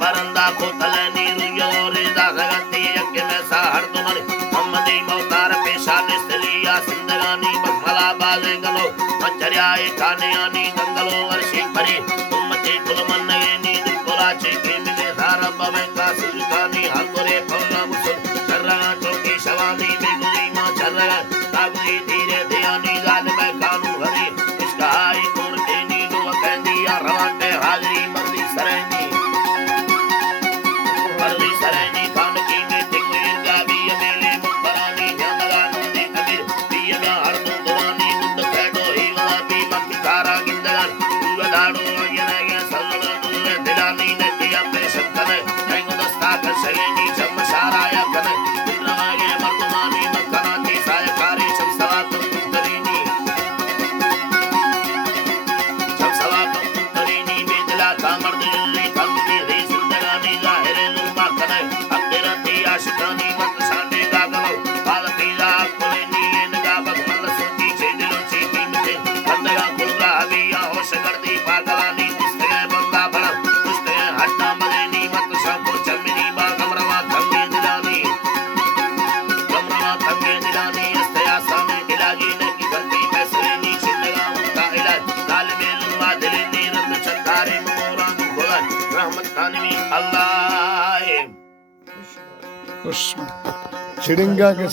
परंदा को तलनी रुयोरे दागती यज्ञ में साहर तुम्हारे मोहम्मदी मौतार पेशा निस्लिया सिंदगानी बखमला बाजेंगलो मचर्याए काने आनी गंगलो वर्षी परे उम्मते कुलमन ये नींद कोलाचे के मिले धारा बवे का सुजुकानी हलगोरे पौना मुसुल चर्रा चौकी शवानी बेगुली मां चर्रा तागुली धीरे ध्यानी गाल में कानू भरी इसका आई कोर के नींद वकंदिया रवाटे हाजरी मर्दी सरेनी सरैनी कान की में तिंगीर गावी अमेले मुखरानी ध्यानगानू ने अमीर पियगा हरदो दुरानी मुंड फैडो हीवला पी मक्की तारा गिंदगान उगदाड़ो यनगे सल्लो दुले दिलानी ने किया पेशन कने कैंगो दस्ता कर सगेनी चम साराया कने दुर्नमागे मर्दमानी मक्कनाती सायकारी चम सवा तुम करीनी चम सवा तुम करीनी बेदला का मर्द जुल्ली कंदी रे जिंदगानी जाहिर आशिकानी मत साने गागलो पालतीला कोलेनी एनगा बगमल सोची चेदिलो चीकी मिटे कंदगा कुलगा हविया होश गर्दी पागलानी पुस्तके बंदा भर पुस्तके हट्टा मलेनी मत शंको चमिनी बा गमरवा थंगे दिलानी अस्तया साने इलाजी ने की गलती फैसलेनी चिंदगा उनका इलाज तालिबे लुमा दिलेनी रंग चंदारे मोरा मुगला रहमत तानवी अल्लाह उस चिड़िंगा के